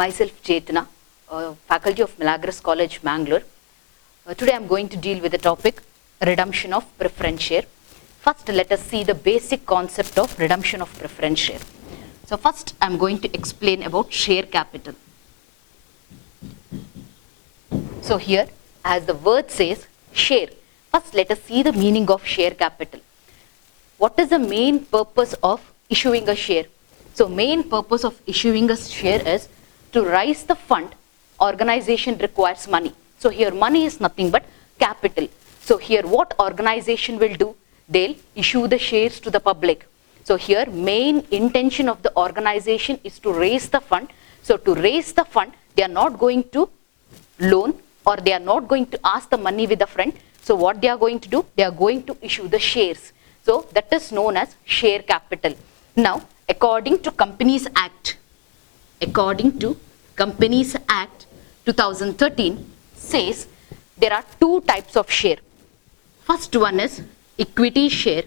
Myself Chetana, faculty of Milagros College, Mangalore. Today I am going to deal with the topic redemption of preference share. First, let us see the basic concept of redemption of preference share. So first I am going to explain about share capital. So here, as the word says, share. First let us see the meaning of share capital. What is the main purpose of issuing a share? So main purpose of issuing a share is to raise the fund. Organization requires money. So here money is nothing but capital. So here what organization will do? They'll issue the shares to the public. So here main intention of the organization is to raise the fund. So to raise the fund, they are not going to loan or they are not going to ask the money with a friend. So what they are going to do? They are going to issue the shares. So that is known as share capital. Now, according to Companies Act 2013 says there are two types of share. First one is equity share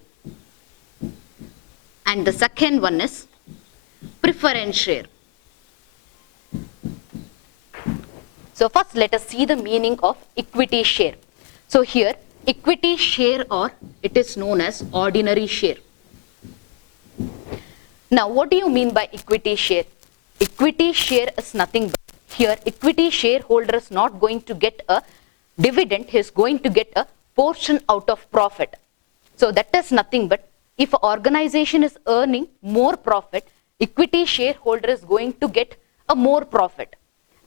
and the second one is preference share. So first let us see the meaning of equity share. So here equity share, or it is known as ordinary share. Now what do you mean by equity share? Equity share is nothing but, here equity shareholder is not going to get a dividend, he is going to get a portion out of profit. So that is nothing but, if an organization is earning more profit, equity shareholder is going to get a more profit.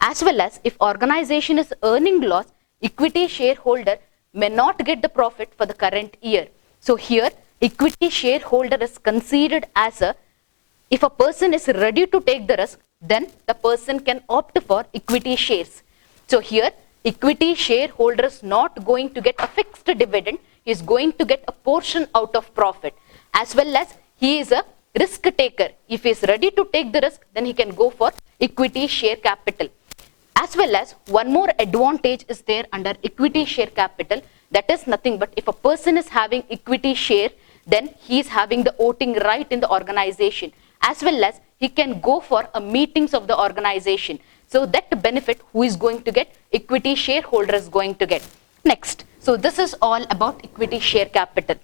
As well as if organization is earning loss, equity shareholder may not get the profit for the current year. So here equity shareholder is considered as a, if a person is ready to take the risk, then the person can opt for equity shares. So here equity shareholder is not going to get a fixed dividend, he is going to get a portion out of profit. As well as he is a risk taker. If he is ready to take the risk, then he can go for equity share capital. As well as one more advantage is there under equity share capital, that is nothing but, if a person is having equity share, then he is having the voting right in the organization, as well as he can go for a meetings of the organization. So that benefit who is going to get? Equity shareholder is going to get. Next, so this is all about equity share capital.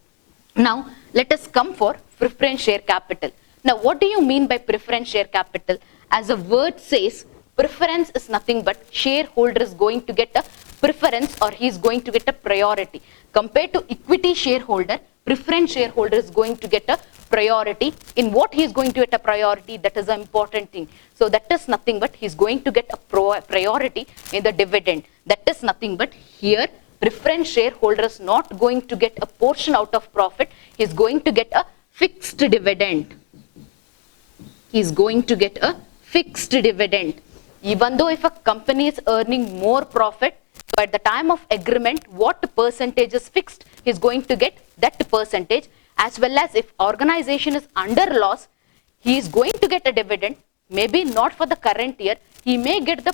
Now let us come for preference share capital. Now what do you mean by preference share capital? As the word says, preference is nothing but shareholder is going to get a preference, or he is going to get a priority. Compared to equity shareholder, preference shareholder is going to get a priority. In what he is going to get a priority? That is an important thing. So that is nothing but, he is going to get a priority in the dividend. That is nothing but, here preference shareholder is not going to get a portion out of profit, he is going to get a fixed dividend. He is going to get a fixed dividend. Even though if a company is earning more profit, so at the time of agreement, what percentage is fixed, he is going to get that percentage. As well as if organization is under loss, he is going to get a dividend, maybe not for the current year, he may get the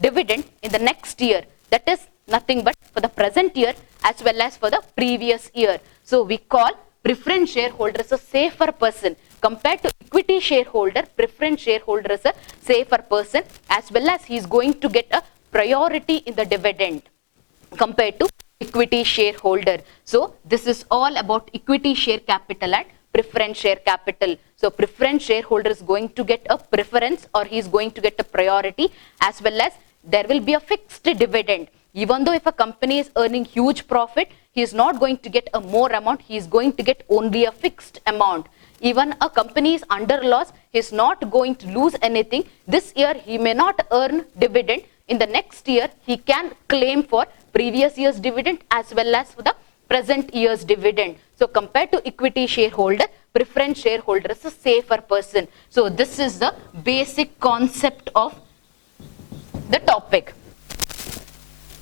dividend in the next year. That is nothing but for the present year as well as for the previous year. So we call preference shareholder as a safer person. Compared to equity shareholder, preference shareholder is a safer person, as well as he is going to get a priority in the dividend compared to equity shareholder. So this is all about equity share capital and preference share capital. So preference shareholder is going to get a preference, or he is going to get a priority, as well as there will be a fixed dividend. Even though if a company is earning huge profit, he is not going to get a more amount, he is going to get only a fixed amount. Even a company is under loss, he is not going to lose anything. This year he may not earn dividend. In the next year he can claim for previous year's dividend as well as for the present year's dividend. So compared to equity shareholder, preference shareholder is a safer person. So this is the basic concept of the topic.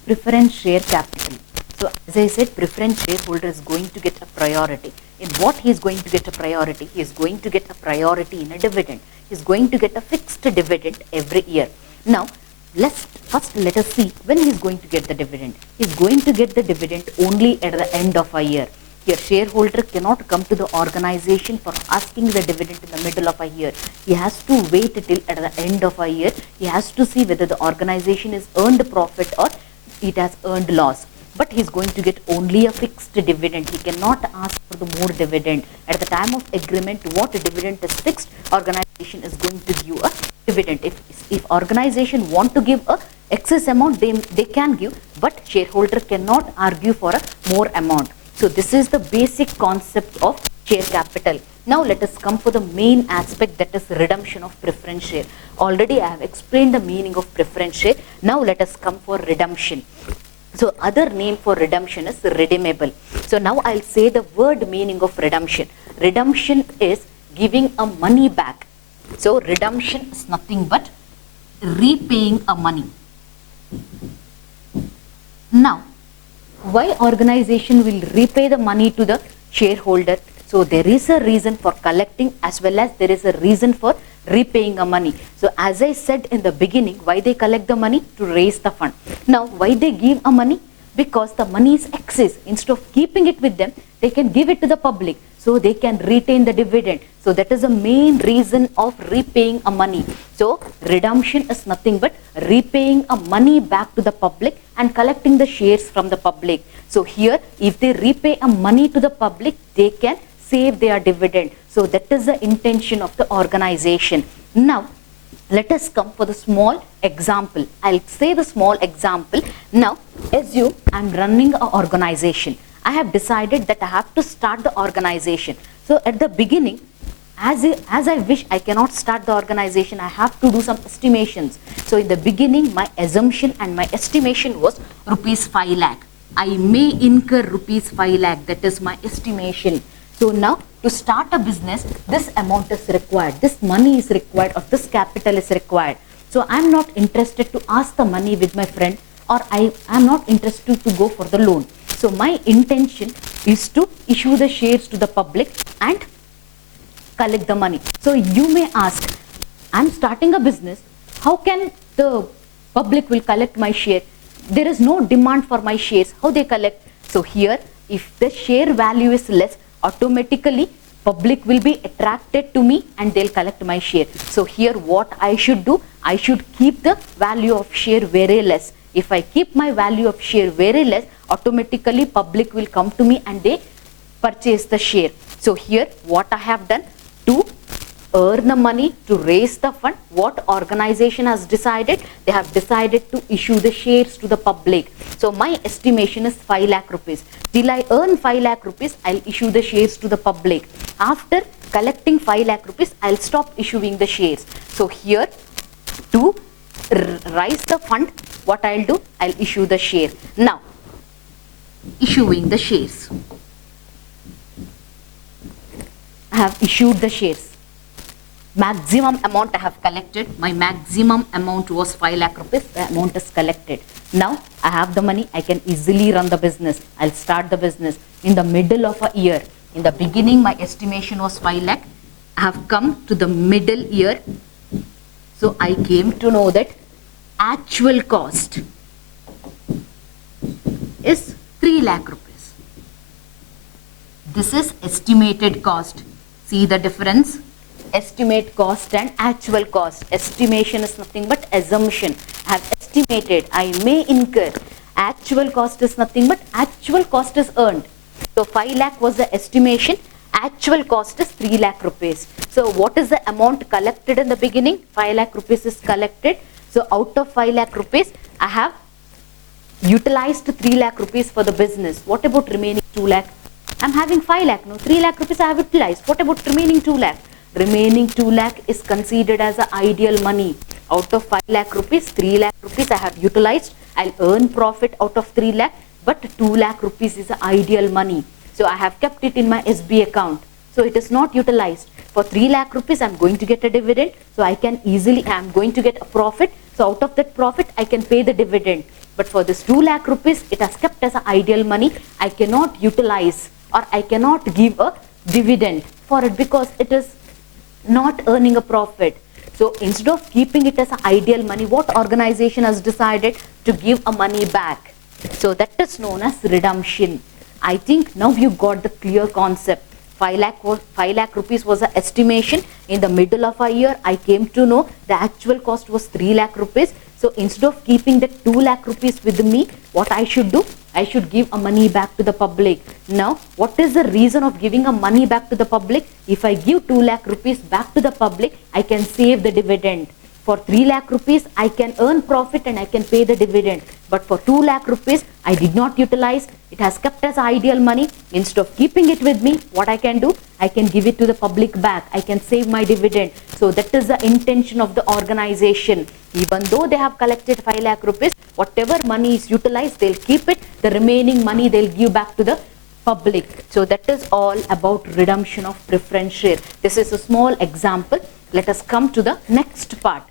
Preference share capital. So as I said, preference shareholder is going to get a priority. In what he is going to get a priority? He is going to get a priority in a dividend. He is going to get a fixed dividend every year. Now first let us see when he is going to get the dividend. He is going to get the dividend only at the end of a year. Here, shareholder cannot come to the organization for asking the dividend in the middle of a year. He has to wait till at the end of a year. He has to see whether the organization has earned profit or it has earned loss. But he's going to get only a fixed dividend. He cannot ask for the more dividend. At the time of agreement, what dividend is fixed, organization is going to give a dividend. If organization want to give a excess amount, they can give, but shareholder cannot argue for a more amount. So this is the basic concept of share capital. Now let us come for the main aspect, that is redemption of preference share. Already I have explained the meaning of preference share. Now let us come for redemption. So other name for redemption is redeemable. So now I'll say the word meaning of redemption. Redemption is giving a money back. So redemption is nothing but repaying a money. Now, why organization will repay the money to the shareholder? So there is a reason for collecting as well as there is a reason for repaying a money. So as I said in the beginning, why they collect the money? To raise the fund. Now why they give a money? Because the money is excess. Instead of keeping it with them, they can give it to the public, so they can retain the dividend. So that is the main reason of repaying a money. So redemption is nothing but repaying a money back to the public and collecting the shares from the public. So here, if they repay a money to the public, they can save their dividend. So that is the intention of the organization. Now let us come for the small example. I'll say the small example. Now assume I'm running an organization. I have decided that I have to start the organization. So at the beginning, as I wish, I cannot start the organization. I have to do some estimations. So in the beginning, my assumption and my estimation was rupees 5 lakh. I may incur rupees 5 lakh. That is my estimation. So now to start a business, this amount is required. This money is required, or this capital is required. So I am not interested to ask the money with my friend, or I am not interested to go for the loan. So my intention is to issue the shares to the public and collect the money. So you may ask, I'm starting a business, how can the public will collect my share? There is no demand for my shares. How they collect? So here, if the share value is less, automatically public will be attracted to me and they'll collect my share. So here what I should do? I should keep the value of share very less. If I keep my value of share very less, automatically public will come to me and they purchase the share. So here what I have done, to earn the money, to raise the fund, what organization has decided? They have decided to issue the shares to the public. So my estimation is 5 lakh rupees. Till I earn 5 lakh rupees, I'll issue the shares to the public. After collecting 5 lakh rupees, I'll stop issuing the shares. So here, to raise the fund, what I'll do? I'll issue the share. Now, issuing the shares. I have issued the shares. Maximum amount I have collected. My maximum amount was 5 lakh rupees. The amount is collected. Now I have the money. I can easily run the business. I'll start the business in the middle of a year. In the beginning, my estimation was 5 lakh. I have come to the middle year. So I came to know that actual cost is 3 lakh rupees. This is estimated cost. See the difference? Estimate cost and actual cost. Estimation is nothing but assumption. I have estimated, I may incur. Actual cost is nothing but actual cost is earned. So 5 lakh was the estimation. Actual cost is 3 lakh rupees. So what is the amount collected in the beginning? 5 lakh rupees is collected. So out of 5 lakh rupees, I have utilized 3 lakh rupees for the business. What about remaining 2 lakh? I'm having 5 lakh. No, 3 lakh rupees I have utilized. What about remaining 2 lakh? Remaining 2 lakh is considered as a ideal money. Out of 5 lakh rupees, 3 lakh rupees I have utilized. I'll earn profit out of 3 lakh, but 2 lakh rupees is the ideal money. So I have kept it in my SB account. So it is not utilized. For 3 lakh rupees, I'm going to get a dividend. So I can easily, I'm going to get a profit. So out of that profit, I can pay the dividend. But for this 2 lakh rupees, it has kept as an ideal money. I cannot utilize, or I cannot give a dividend for it because it is not earning a profit. So instead of keeping it as an ideal money, what organization has decided to give a money back? So that is known as redemption. I think now you got the clear concept. 5 lakh rupees was the estimation. In the middle of a year, I came to know the actual cost was 3 lakh rupees. So instead of keeping the 2 lakh rupees with me, what I should do? I should give a money back to the public. Now, what is the reason of giving a money back to the public? If I give 2 lakh rupees back to the public, I can save the dividend. For 3 lakh rupees, I can earn profit and I can pay the dividend. But for 2 lakh rupees, I did not utilize. It has kept as ideal money. Instead of keeping it with me, what I can do? I can give it to the public back. I can save my dividend. So that is the intention of the organization. Even though they have collected 5 lakh rupees, whatever money is utilized, they'll keep it. The remaining money they'll give back to the public. So that is all about redemption of preference share. This is a small example. Let us come to the next part.